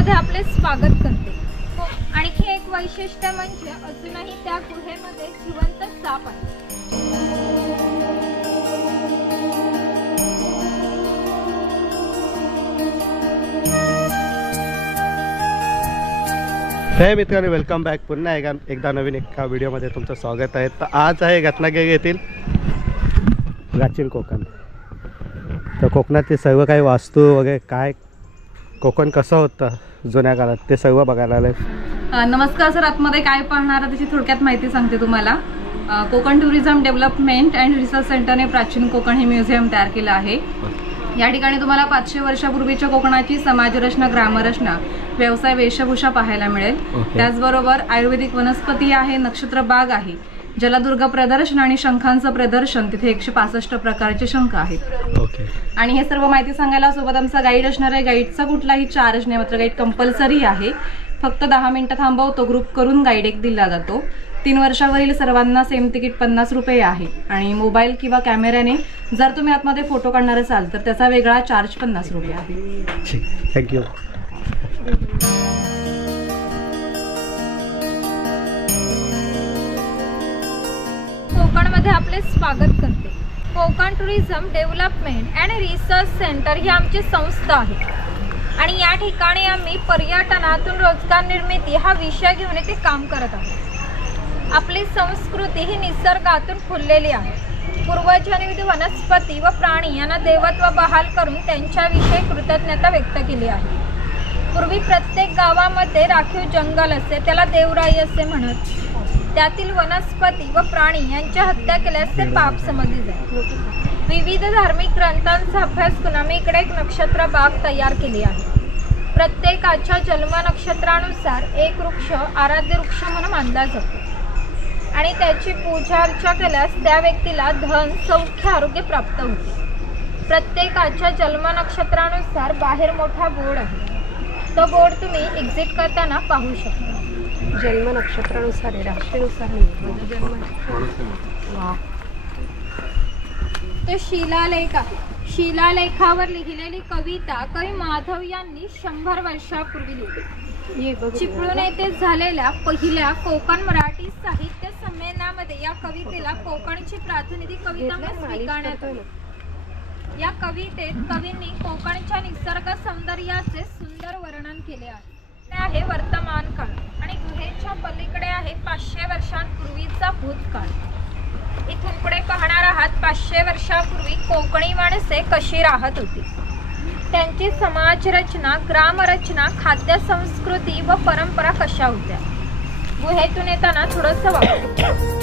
मध्ये आपले स्वागत करते। आणखी एक वैशिष्ट्य म्हणजे अजूनही त्या गुहेमध्ये जिवंत साप आहे। हे मित्रांनो, वेलकम बॅक। पुन्हा एकदा नवीन एका व्हिडिओमध्ये तुमचं स्वागत आहे। तर आज आहे रत्नागिरी येथील प्राचीन कोकण। तर कोकणातील सर्व काही वास्तू वगैरे काय कोकण कसं होतं जुन्या काळात ते सर्व बघायला आले। नमस्कार सर, आतमध्ये काय पाहणार त्याची थोडक्यात माहिती सांगते तुम्हाला। Konkan tourism development and research सेंटरने प्राचीन कोकण हे म्युझियम तयार केलं आहे। या ठिकाणी तुम्हाला 500 वर्षापूर्वीच्या कोकणाची समाजरचना, ग्रामरचना, व्यवसाय, वेशभूषा पाहायला मिळेल। त्याचबरोबर आयुर्वेदिक वनस्पती आहे, नक्षत्र बाग आहे, जलदुर्ग प्रदर्शन आणि शंखांचं प्रदर्शन। तिथे 165 प्रकारचे शंख आहेत। आणि हे सर्व माहिती सांगायला सोबत आमचा गाईड असणार आहे। गाईडचा कुठलाही चार्ज नाही, मात्र गाईड कंपल्सरी आहे। फक्त 10 मिनिटं थांबवतो, ग्रुप करून गाईड एक दिला जातो। 3 वर्षावरील सर्वांना सेम तिकीट 50 रुपये आहे। आणि मोबाईल किंवा कॅमेऱ्याने जर तुम्ही आतमध्ये फोटो काढणार असाल तर त्याचा वेगळा चार्ज 50 रुपये आहे। थँक्यू। कोकणमध्ये आपले स्वागत करते। Konkan tourism development and research centre ही आमची संस्था आहे आणि या ठिकाणी आम्ही पर्यटनातून रोजगार निर्मिती हा विषय घेऊन इथे काम करत आहोत। आपली संस्कृती ही निसर्गातून फुललेली आहे। पूर्वजांनी विविध वनस्पती व प्राणी यांना देवत्व बहाल करून त्यांच्याविषयी कृतज्ञता व्यक्त केली आहे। पूर्वी प्रत्येक गावामध्ये राखीव जंगल असे, त्याला देवराई असे म्हणत। त्यातील वनस्पती व प्राणी यांच्या हत्या केल्यास ते पाप समजले जाते। विविध धार्मिक ग्रंथांचा अभ्यास करून आम्ही इकडे एक नक्षत्र बाग तयार केली आहे। प्रत्येकाच्या जन्म नक्षत्रानुसार एक वृक्ष आराध्य वृक्ष म्हणून मानला जातो आणि त्याची पूजा अर्चा केल्यास त्या व्यक्तीला धन, सौख्य, आरोग्य प्राप्त होते। प्रत्येकाच्या जन्म नक्षत्रानुसार बाहेर मोठा बोर्ड आहे, तो बोर्ड तुम्ही एक्झिट करताना पाहू शकता। जन्म नक्षत्रानुसार आहे, राशीनुसार नाही। तो शिलालेख आहे। शिलालेखावर लिहिलेली कविता कवी माधव यांनी 100 वर्षापूर्वी लिहिली। चिपळूण येथे झालेल्या पहिल्या कोकण मराठी साहित्य संमेलनामध्ये या कवितेला कोकणची प्रातिनिधिक कविता म्हणून स्वीकारण्यात आली। या कवितेत कवींनी कोकणच्या निसर्ग सौंदर्याचे सुंदर वर्णन केले आहे। वर्तमान काळ आणि गुहेच्या पलीकडे आहे 500 वर्षांपूर्वीचा भूतकाळ। इथून पुढे पाहणार आहात 500 वर्षापूर्वी कोकणी माणसे कशी राहत होती, त्यांची समाजरचना, ग्रामरचना, खाद्य संस्कृती व परंपरा कशा होत्या। गुहेतून येताना थोडंसं वाटतं।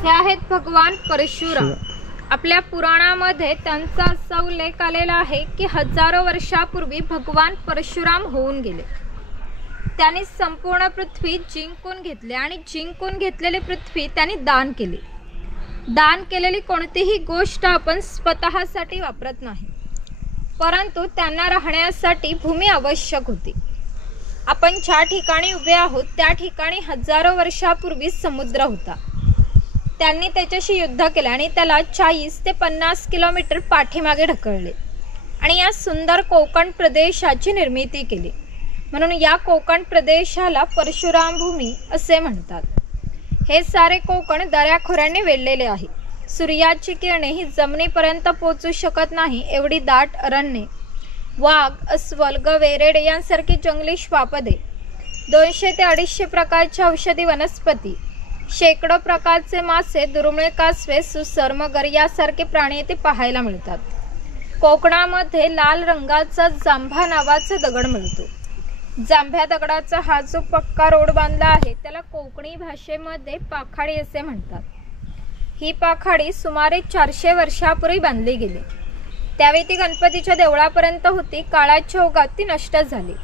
हे आहेत भगवान परशुराम। आपल्या पुराणामध्ये त्यांचा असा उल्लेख आलेला आहे की हजारो वर्षापूर्वी भगवान परशुराम होऊन गेले। त्यांनी संपूर्ण पृथ्वी जिंकून घेतली आणि जिंकून घेतलेली पृथ्वी त्यांनी दान केली। दान केलेली कोणतीही गोष्ट आपण स्वतःसाठी वापरत नाही, परंतु त्यांना राहण्यासाठी भूमी आवश्यक होती। आपण ज्या ठिकाणी उभे आहोत त्या ठिकाणी हजारो वर्षापूर्वी समुद्र होता। त्यांनी त्याच्याशी युद्ध केले आणि त्याला 40 ते 50 किलोमीटर पाठीमागे ढकलले आणि या सुंदर कोकण प्रदेशाची निर्मिती केली। म्हणून या कोकण प्रदेशाला परशुराम भूमी असे म्हणतात। हे सारे कोकण दऱ्याखोऱ्यांनी वेढलेले आहे। सूर्याची किरणे ही जमिनीपर्यंत पोहोचू शकत नाही एवढी दाट अरण्ये, वाघ, अस्वल, गवे, यांसारखी जंगली श्वापदे, 200 ते 250 प्रकारच्या औषधी वनस्पती, शेकडो प्रकारचे मासे, दुर्मिळ कासवे, सुसर, मगर यासारखे प्राणी येथे पाहायला मिळतात। कोकणामध्ये लाल रंगाचा जांभा नावाचा दगड मिळतो। जांभ्या दगडाचा हा जो पक्का रोड बांधला आहे त्याला कोकणी भाषेमध्ये पाखाडी असे म्हणतात। ही पाखाडी सुमारे 400 वर्षापूर्वी बांधली गेली। त्यावेळी ती गणपतीच्या देवळापर्यंत होती। काळाच्या ओघात ती नष्ट झाली।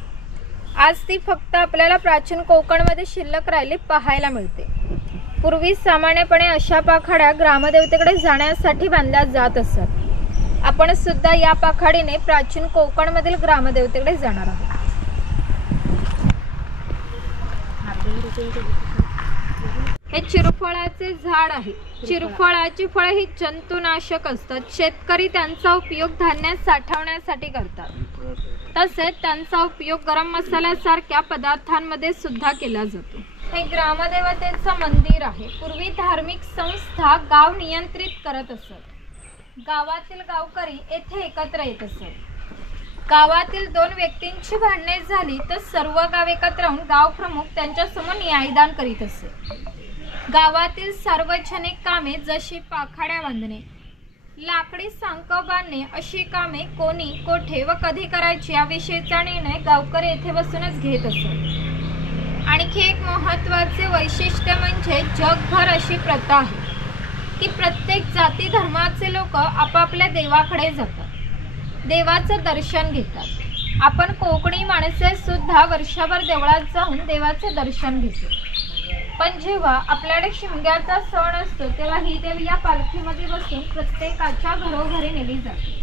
आज ती फक्त आपल्याला प्राचीन कोकणमध्ये शिल्लक राहिली पाहायला मिळते। पूर्वी सामान्यपणे अशा पाखाड्या ग्रामदेवतेकडे जाण्यासाठी बांधल्या जात असत। आपण सुद्धा या पाखाडीने प्राचीन कोकणमधील ग्रामदेवतेकडे जाणार आहोत. हे चिरफळाचे झाड आहे. चिरफळाची फळे ही जंतुनाशक असतात. शेतकरी त्यांचा उपयोग धान्यात साठवण्यासाठी करतात. तसेच त्यांचा उपयोग गरम मसाल्यासारख्या पदार्थांमध्ये सुद्धा केला जातो. हे ग्रामदेवतेचं मंदिर आहे. पूर्वी धार्मिक संस्था गाव नियंत्रित करत असत. गावातील गावकरी येथे एकत्र येत असत. गावातील 2 व्यक्तींची भांडणे झाली तर सर्व गाव एकत्र येऊन गाव प्रमुख त्यांच्या समोर न्यायदान करीत असे. गावातील सार्वजनिक कामे जशी पाखाड्या बांधणे, लाकडी सांक बांधणे अशी कामे कोणी, कोठे व कधी करायची याविषयीचा निर्णय गावकरी येथे बसूनच घेत असत. आणखी एक महत्त्वाचे वैशिष्ट्य म्हणजे जगभर अशी प्रथा आहे की प्रत्येक जाती धर्माचे लोक आपापल्या देवाकडे जातात, देवाचं दर्शन घेतात. आपण कोकणी माणसे सुद्धा वर्षभर देवळात जाऊन देवाचे दर्शन घेतो. पण जेव्हा आपल्याकडे शिमग्याचा सण असतो तेव्हा ही देवी या पालखीमध्ये बसून प्रत्येकाच्या घरोघरी नेली जाते.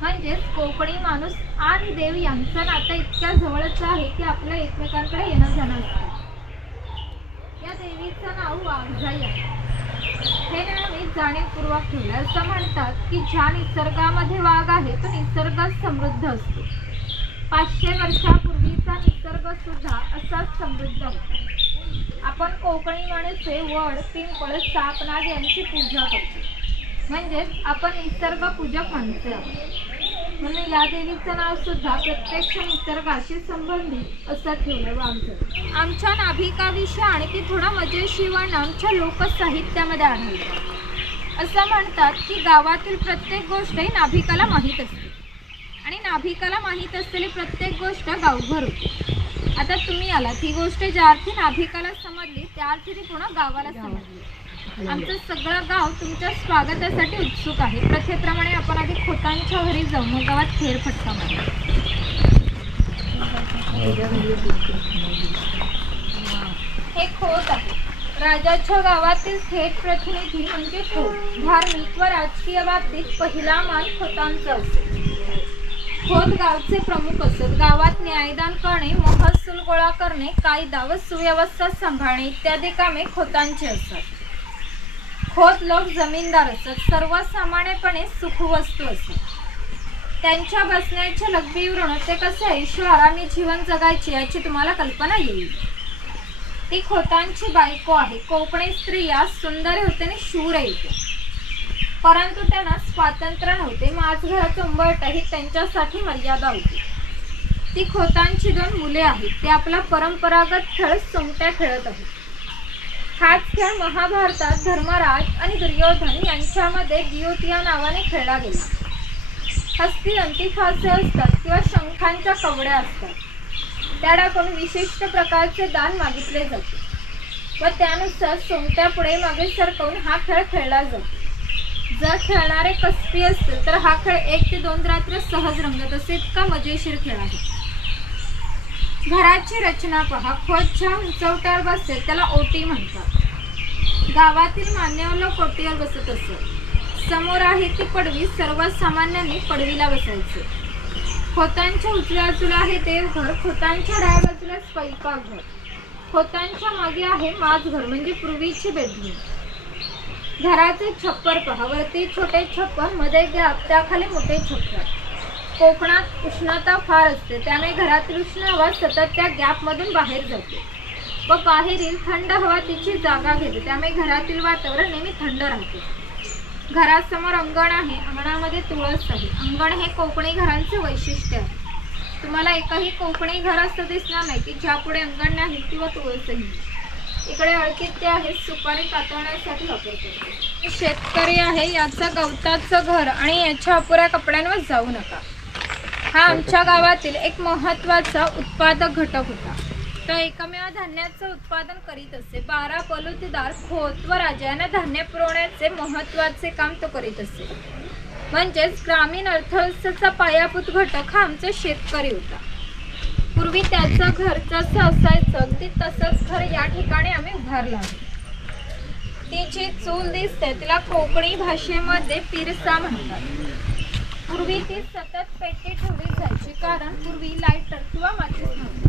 म्हणजेच कोकणी माणूस आणि देव यांचं नातं इतक्या जवळच आहे की आपलं एकमेकांकडे येणं जाणं असतं. या देवीचं नाव वाघजाई आहे. हे नाव मी जाणीवपूर्वक ठेवलं. असं म्हणतात की ज्या निसर्गामध्ये वाघ आहे तो निसर्ग समृद्ध असतो. 500 वर्षापूर्वीचा निसर्ग सुद्धा असाच समृद्ध होता. आपण कोकणी माणसे वड, पिंपळ, साप, नाग यांची पूजा करतो. म्हणजेच आपण निसर्ग पूजक माणसे आहोत. म्हणून या देवीचं नाव सुद्धा प्रत्यक्ष निसर्गाशी संबंधित असं ठेवलं वाघजाई. आमच्या नाभिकाविषयी आणखी थोडा मजेशीर वर्णन आमच्या लोकसाहित्यामध्ये आढळतो. असं म्हणतात की गावातील प्रत्येक गोष्ट ही नाभिकाला माहीत असते आणि नाभिकाला माहीत असलेली प्रत्येक गोष्ट गावभर होते. आता तुम्ही आलात, ही गोष्ट ज्या अर्थी नाभिकाला समजली त्या अर्थी ती पूर्ण गावाला समजली. आमचं सगळं गाव तुमच्या स्वागतासाठी उत्सुक आहे. प्रथेप्रमाणे आपण आधी खोतांच्या घरी जाऊ, मग गावात फेरफटका मारू. हे खोत आहे. राजाच्या गावातील थेट प्रतिनिधी म्हणजे खोत. धार्मिक व राजकीय बाबतीत पहिला मान खोतांचा असतो. खोत गावचे प्रमुख असत. गावात न्यायदान करणे, महसूल गोळा करणे, कायदा व सुव्यवस्था सांभाळणे इत्यादी कामे खोतांची असतात. खोत लोक जमीनदार असतात. सर्वसामान्यपणे सुखवस्तू असतात. त्यांच्या बसण्याच्या लग्बीवरून ते कसे ऐशो आरामी जीवन जगायचे याची तुम्हाला कल्पना येईल. ती खोतांची बायको आहे. कोकणी स्त्रिया सुंदर होते आणि शूर होते, परंतु त्यांना स्वातंत्र्य नव्हते. माझघराचं उंबरट ही त्यांच्यासाठी मर्यादा होती. ती खोतांची 2 मुले आहेत. ते आपला परंपरागत खेळ सोंगट्या खेळत आहेत. हाच खेळ महाभारतात धर्मराज आणि दुर्योधन यांच्यामध्ये द्युत या नावाने खेळला गेला. हस्ती अंतिफासे असतात किंवा शंखांच्या कवड्या असतात. त्या टाकून विशिष्ट प्रकारचे दान मागितले जाते व त्यानुसार सोंगट्या पुढे मागे सरकवून हा खेळ खेळला जातो. जर खेळणारे कसबी असतील तर हा खेळ 1 ते 2 रात्र सहज रंगत असे इतका मजेशीर खेळ आहे. घराची रचना पहा. खोत ज्या उंचवट्यावर बसते त्याला ओटी म्हणतात. गावातील मान्यवर लोक ओटीवर बसत असत. समोर आहे ती पडवी. सर्वसामान्यांनी पडवीला बसायचे. खोतांच्या उजव्या बाजूला आहे देवघर. खोतांच्या डाव्या बाजूला स्वयंपाकघर. खोतांच्या मागे आहे माझघर म्हणजे पूर्वीची बेडरूम. घराचे छप्पर पहा. वरती छोटे छप्पर, मध्ये गॅप, त्याखाली मोठे छप्पर. कोकणात उष्णता फार असते त्यामुळे घरातील उष्ण हवा सतत त्या गॅपमधून बाहेर जाते व बाहेरील थंड हवा तिची जागा घेते. त्यामुळे घरातील वातावरण नेहमी थंड राहते. घरासमोर अंगण आहे. अंगणामध्ये तुळस आहे. अंगण हे कोकणी घरांचे वैशिष्ट्य आहे. तुम्हाला एकही कोकणी घर असं दिसणार नाही की ज्यापुढे अंगण नाही किंवा तुळसही. इकडे अळकित्ते आहे. सुपारी कातरण्यासाठी वापरतो. शेतकरी आहे. याचं गवताचं घर आणि याच्या अपुऱ्या कपड्यांवर जाऊ नका. हा आमच्या गावातील एक महत्त्वाचा उत्पादक घटक होता. तो एकमेव धान्याचं उत्पादन करीत असे. 12 पलुतेदार खोत व राजा यांना धान्य पुरवण्याचे महत्त्वाचे काम तो करीत असे. म्हणजेच ग्रामीण अर्थव्यवस्थेचा पायाभूत घटक हा आमचा शेतकरी होता. पूर्वी त्याचं घर जसं असायचं अगदी तसंच घर या ठिकाणी आम्ही उभारलं आहे. ती जी चूल दिसते तिला कोकणी भाषेमध्ये पिरसा म्हणतात. पूर्वी ती सतत पेटी ठेवली जायची, कारण पूर्वी लायटर किंवा माचीस नव्हता.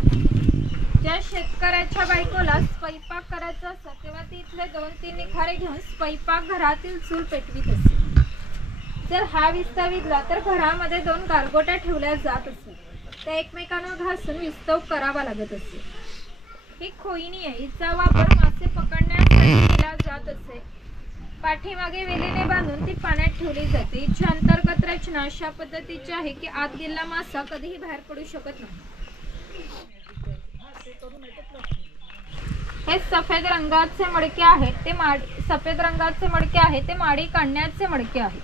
ज्या शेतकऱ्याच्या बायकोला स्वयंपाक करायचा असत तेव्हा ती इथले 2-3 निखारे घेऊन स्वयंपाक घरातील चूल पेटवीत असे. जर हा विस्ता विजला तर घरामध्ये 2 गारगोट्या ठेवल्या जात असे. त्या एकमेकांना घासून विस्तव करावा लागत असे. ही खोईनी आहे, हिचा वापर मासे पकडण्यासाठी केला जात असे. पाठीमागे वेलीने बांधून ती पाण्यात ठेवली जाते. हिची अंतर्गत रचना अशा पद्धतीची आहे की आत गेलेला मासा कधीही बाहेर पडू शकत नाही. हे सफेद रंगाचे मडके आहेत ते माडी काढण्याचे मडके आहेत.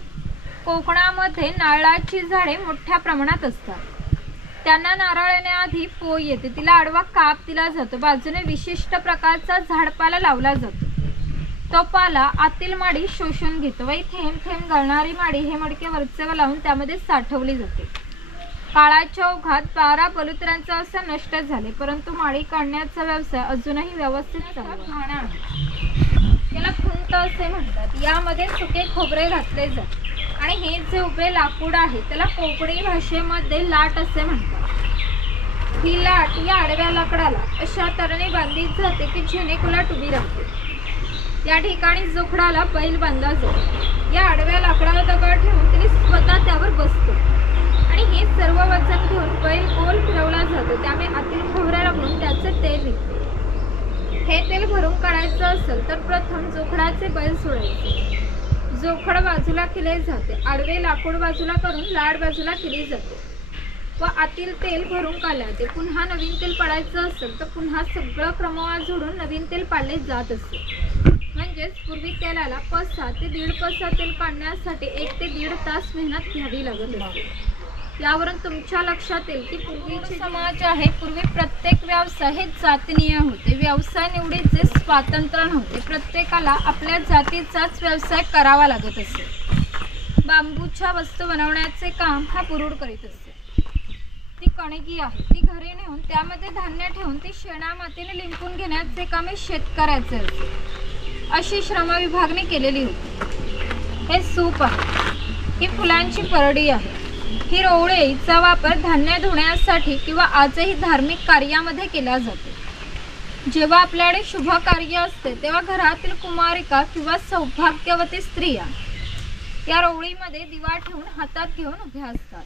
कोकणामध्ये नारळाची झाडे मोठ्या प्रमाणात असतात. त्यांना नारळ येण्याआधी पोय येते, तिला आडवा काप दिला जातो. बाजूने विशिष्ट प्रकारचा झाडपाला लावला जातो. तो पाला आतील माडी शोषून घेतो व थेंब थेंब गळणारी माडी हे मडके वरचेवर लावून त्यामध्ये साठवली जाते. काळाच्या ओघात 12 बलुतेऱ्यांचा असे नष्ट झाले, परंतु माडी काढण्याचा व्यवसाय अजूनही व्यवस्थित चालू आहे. त्याला खुंट असे म्हणतात. यामध्ये सुके खोबरे घातले जाते आणि हे जे उभे लाकूड आहे त्याला कोकणी भाषेमध्ये लाट असे म्हणतात. ही लाट या आडव्या लाकडाला अशा तऱ्हेने बांधली जाते की जेणेकुलाट उभी राहते. या ठिकाणी जोखडाला बैल बांधला जातो. या आडव्या लाकडाला दगड ठेवून तिने स्वतः त्यावर बसतो आणि हे सर्व वजन घेऊन बैल गोल फिरवला जातो. त्यामुळे आतील खोबऱ्याला म्हणून त्याचे तेल निघते. हे तेल भरून काढायचं असेल तर प्रथम जोखडाचे बैल सोडायचे. जोखड बाजूला केले जाते. आडवे लाकूड बाजूला करून लाड बाजूला केली जाते व आतील तेल भरून काढले जाते. पुन्हा नवीन तेल पाडायचं असेल तर पुन्हा सगळं क्रमवार जोडून नवीन तेल पाडले जात असते. म्हणजेच पूर्वी तेलाला 5 ते 1.5 पसा तेल काढण्यासाठी 1 ते 1.5 तास मेहनत घ्यावी लागत असते. यावरून तुमच्या लक्षात येईल की पूर्वीचे समाज आहे, पूर्वी प्रत्येक व्यवसाय हे जातीनीय होते. व्यवसाय निवडीचे स्वातंत्र्य नव्हते. प्रत्येकाला आपल्या जातीचाच व्यवसाय करावा लागत असे. बांबूच्या वस्तू बनवण्याचे काम हा पुरुष करीत असे. ती कणगी आहे, ती घरी नेऊन त्यामध्ये धान्य ठेवून ती शेणामातीने लिंपून घेण्याचे काम हे शेतकऱ्याचे असे. अशी श्रम विभागणी केलेली होती. हे सूप आहे, ही फुलांची परडी आहे. ही रोवळे हिचा वापर धान्य धुण्यासाठी किंवा आजही धार्मिक कार्यामध्ये केला जातो. जेव्हा आपल्याकडे शुभ कार्य असते तेव्हा घरातील कुमारिका किंवा सौभाग्यवती स्त्रिया या रोवळीमध्ये दिवा ठेवून हातात घेऊन उभ्या असतात.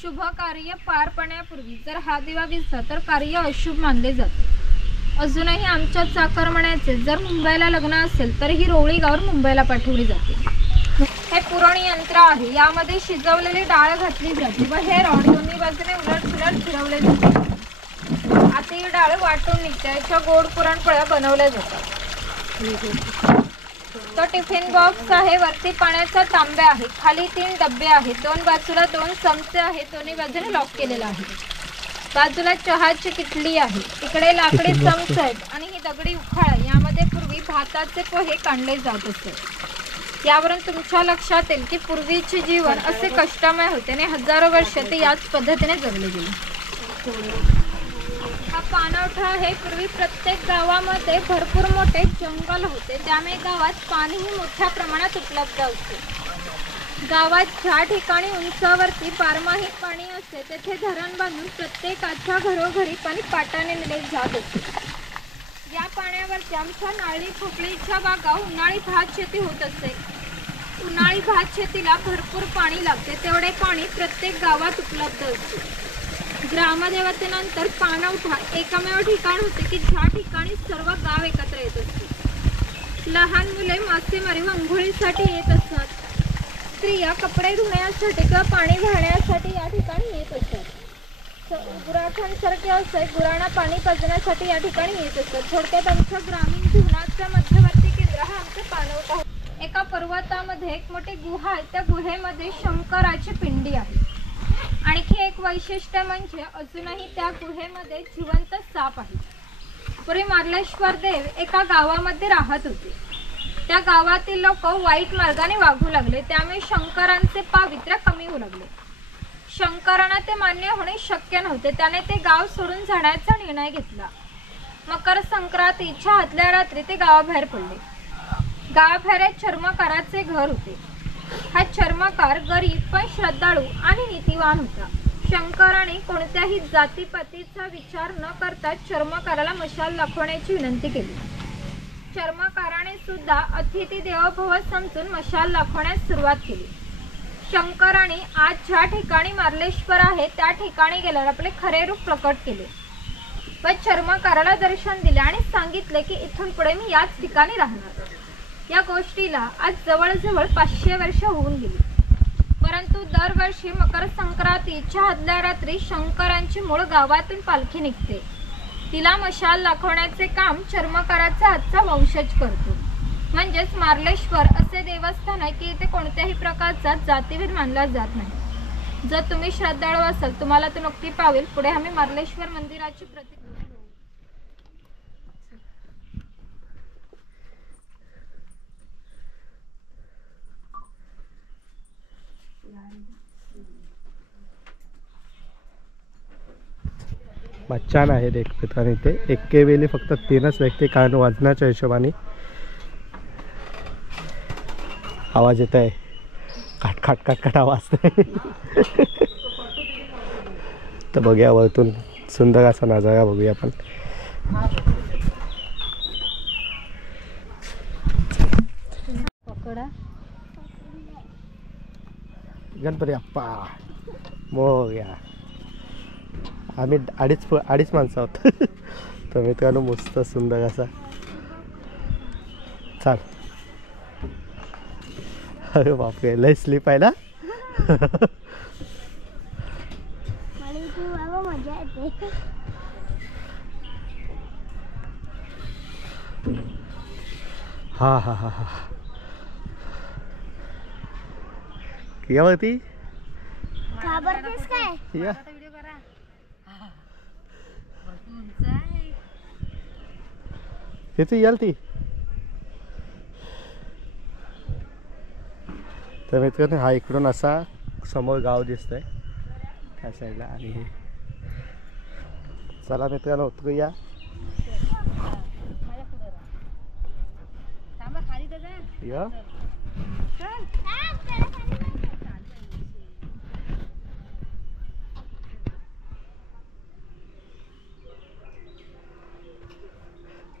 शुभ कार्य पार पडण्यापूर्वी जर हा दिवा विझला तर कार्य अशुभ मानले जाते. अजूनही आमच्या चाकरमान्याचे जर मुंबईला लग्न असेल तर ही रोवळी गावावर मुंबईला पाठवली जाते. हे पुरण यंत्र आहे. यामध्ये शिजवलेली डाळ घातली जाते व हे रॉड दोन्ही बाजूने उलट सुलट फिरवले जाते. आता ही डाळ वाटून निघते. याच्या गोड पुरणपोळ्या बनवल्या जातात. तो टिफिन बॉक्स आहे. वरती पाण्याचा तांब्या आहे. खाली 3 डब्बे आहेत. 2 बाजूला 2 चमचे आहेत. दोन्ही बाजूने लॉक केलेला आहे. बाजूला चहाची किटली आहे. इकडे लाकडी चमचे आहेत आणि ही दगडी उखाळ आहे. यामध्ये पूर्वी भाताचे पोहे काढले जात असे. यावरून तुमच्या लक्षात येईल की पूर्वीचे जीवन असे कष्टमय होते आणि हजारो वर्ष ते याच पद्धतीने जगले गेले. हा पाणवठा आहे. पूर्वी प्रत्येक गावामध्ये भरपूर मोठे जंगल होते, त्यामुळे गावात पाणीही मोठ्या प्रमाणात उपलब्ध होते. गावात ज्या ठिकाणी उंचावरती बारमाही पाणी असते तेथे धरण बांधून प्रत्येकाच्या घरोघरी पाणी पाटाने नेले जात होते. या पाण्यावरती आमच्या नारळी खोकळीच्या बागा उन्हाळी भात शेती होत असे. उन्हाळी भात शेतीला भरपूर पाणी लागते, तेवढे पाणी प्रत्येक गावात उपलब्ध असते. ग्रामदेवतेनंतर पाणवठा एकमेव ठिकाण होते की ज्या ठिकाणी सर्व गाव एकत्र येत असते. लहान मुले मासेमारी व अंघोळीसाठी येत असतात. स्त्रिया कपडे धुण्यासाठी किंवा पाणी भरण्यासाठी या ठिकाणी येत असतात. गुराखांसारखे असे गुरांना पाणी पाजण्यासाठी या ठिकाणी येत असतात. थोडक्यात आमच्या ग्रामीण जीवनाचा मध्यवर्ती केंद्र हा आमचा पाणवठा. एका पर्वतामध्ये एक मोठी गुहा आहे. त्या गुहेमध्ये शंकराची पिंडी आहे. आणखी एक वैशिष्ट्य म्हणजे अजूनही त्या गुहेमध्ये जिवंत साप आहे. पूर्वी मार्लेश्वर देव एका गावामध्ये राहत होते. त्या गावातील लोक वाईट मार्गाने वागू लागले, त्यामुळे शंकरांचे पावित्र्य कमी होऊ लागले. शंकरांना ते मान्य होणे शक्य नव्हते. त्याने ते गाव सोडून जाण्याचा निर्णय घेतला. मकर संक्रांतीच्या आदल्या रात्री ते गावाबाहेर पडले. गावाबाहेर एक चर्मकाराचे घर होते. हा चर्मकार गरीब पण श्रद्धाळू आणि नीतिवान होता. शंकराने कोणत्याही जातीपातीचा विचार न करता चर्मकाराला मशाल दाखवण्याची विनंती केली. चर्मकाराने सुद्धा अतिथी देवो भव समजून मशाल दाखवण्यास सुरुवात केली. शंकराने आज ज्या ठिकाणी मार्लेश्वर आहे त्या ठिकाणी गेल्यावर आपले खरे रूप प्रकट केले व चर्मकाराला दर्शन दिले आणि सांगितले की इथून पुढे मी याच ठिकाणी राहणार. या गोष्टीला आज जवळजवळ 500 वर्ष होऊन गेली. परंतु दरवर्षी मकर संक्रांतीच्या आदल्या रात्री शंकरांची मूळ गावातून पालखी निघते. तिला मशाल दाखवण्याचे काम चर्मकाराचा आजचा वंशज करतो. म्हणजेच मार्लेश्वर असे देवस्थान आहे की इथे कोणत्याही प्रकारचा जातीभेद मानला जात नाही. जर तुम्ही श्रद्धाळू असाल तुम्हाला तो नक्की पावेल. पुढे आम्ही मार्लेश्वर मंदिराची छान आहेत एक मित्रांनी इथे एके वेळी फक्त 3च व्यक्ती, कारण वजनाच्या हिशोबाने आवाज येत आहे. खाट खाट खाट खाट आवाज. तर बघूया वरतून सुंदर असा नजारा बघूया आपण. गणपती अप्पा मोरया. आम्ही अडीच माणसं आहोत. तर मित्रांनो मस्त सुंदर असा चाल. अरे बापरे लय स्लीप आहे ना. हा हा हा हा यावरती या तिथे याल ती. तर मित्रांनो हा इकडून असा समोर गाव दिसतंय त्या साईडला. आणि हे चला मित्रांनो उतरूया. या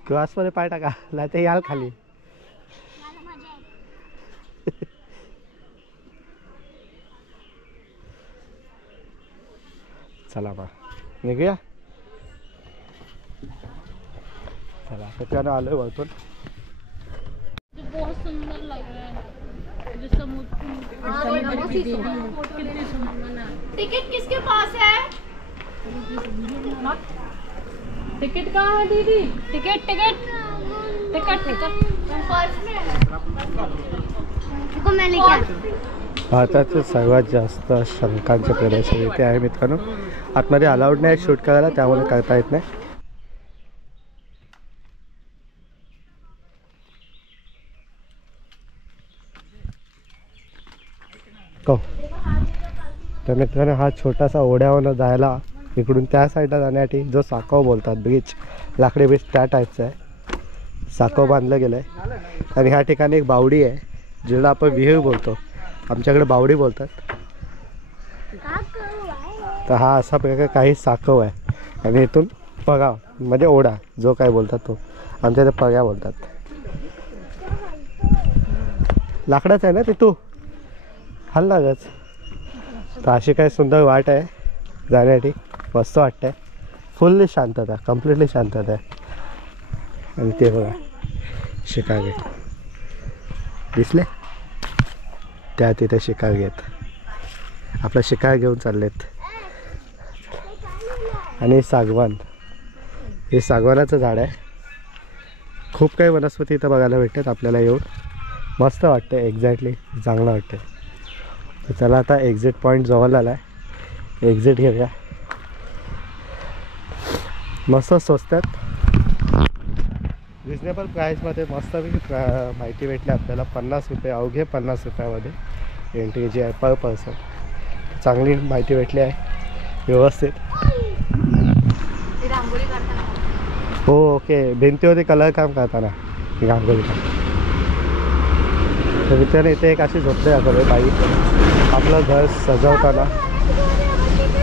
ग्लासमध्ये पाय टाका नाही ते याल खाली. चला बा निघूया. चला त्याच्यानं आलोय वरतून. बहुत सुंदर लग रहा है. टिकट किसके पास है? टिकट कहाँ है दीदी? टिकट टिकट टिकट टिकट मैं लेके. भारताचे सर्वात जास्त शंखांचे प्रदर्शन इथे आहे मित्रांनो. आतमध्ये अलाउड नाही शूट करायला, त्यामुळे करता येत नाही. हो तर मित्रांनो हा छोटासा ओढ्यावरून जायला इकडून त्या साईडला जाण्यासाठी जो साकव बोलतात ब्रिज, लाकडी ब्रिज त्या टाईपचा आहे. साकव बांधलं गेलं आहे. आणि ह्या ठिकाणी एक बावडी आहे जिला आपण विहीर बोलतो, आमच्याकडे बावडी बोलतात. तर हा असा प्रकार काही साकव आहे. आणि इथून पगा म्हणजे ओढा जो काय बोलतात तो, आमच्या इथे पग्या बोलतात. लाकडाच आहे ना ते तू हल लागच. तर अशी काय सुंदर वाट आहे जाण्यासाठी, मस्त वाटतं आहे. फुल्ली शांतता, कम्प्लिटली शांतता आहे. आणि ते बघा शिकागे दिसले त्या तिथे शिकार घेत आपला शिकार घेऊन चाललेत. आणि सागवान, हे सागवानाचं झाड आहे. खूप काही वनस्पती इथं बघायला भेटतात आपल्याला येऊन. मस्त वाटतं, एक्झॅक्टली चांगलं वाटतं. तर चला आता एक्झिट पॉईंट जवळ आला आहे, एक्झिट घेऊया. मस्त स्वस्तात रिजनेबल प्राईसमध्ये मस्तपैकी माहिती भेटली आपल्याला. 50 रुपये, अवघे 50 रुपयामध्ये एंट्री जी आहे पर पर्सन. चांगली माहिती भेटली आहे व्यवस्थित. हो ओके, भिंतीवरती कलर काम करताना रांगोळी काम. तर मित्रांनो इथे एक अशी झोपडी दाखवली बाई आपलं घर सजवताना.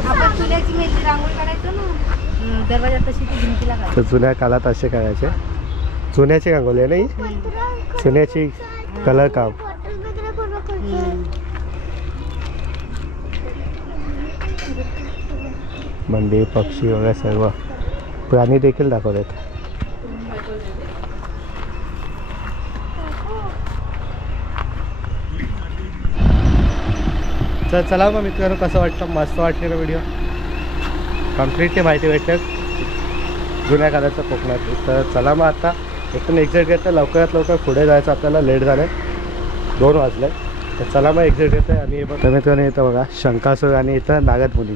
आपण चुल्याची मेथी रांगोळी काढायचो ना दरवाजा तशी ती भिंतीला काढ. तर जुन्या काळात असे करायचे. चुन्याची रांगोळी आहे नाही चुन्याची कलर काम. मंदिर पक्षी वगैरे सर्व प्राणी देखील दाखवतात. तर चला मग मित्रांनो कसं वाटतं मस्त वाटलेलं व्हिडिओ कम्प्लीटली माहिती भेटते जुन्या काळाचं कोकणात. तर चला मग आता एकदम एक्झिट घेतं लवकरात लवकर पुढे जायचं आपल्याला लेट झालं 2 वाजले. तर चला मग एक्झिट घेतं आणि तर मित्रांनो इथं बघा शंकासूर आणि इथं नागदमुनी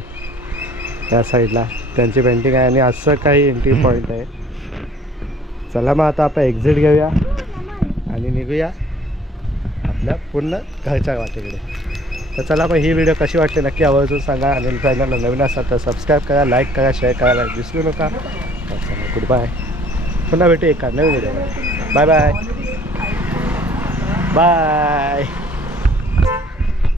या साईडला त्यांची पेंटिंग आहे आणि असं काही एंट्री पॉईंट आहे. चला मग आता आपण एक्झिट घेऊया आणि निघूया आपल्या पूर्ण घरच्या वाटेकडे. तर चला मग ही व्हिडिओ कशी वाटते नक्की आवर्जून सांगा आणि चॅनलला नवीन असाल तर सबस्क्राईब करा लाईक करा शेअर करायला विसरू नका. चला गुड बाय पुन्हा भेटू एका नवीन व्हिडिओमध्ये. Bye bye bye.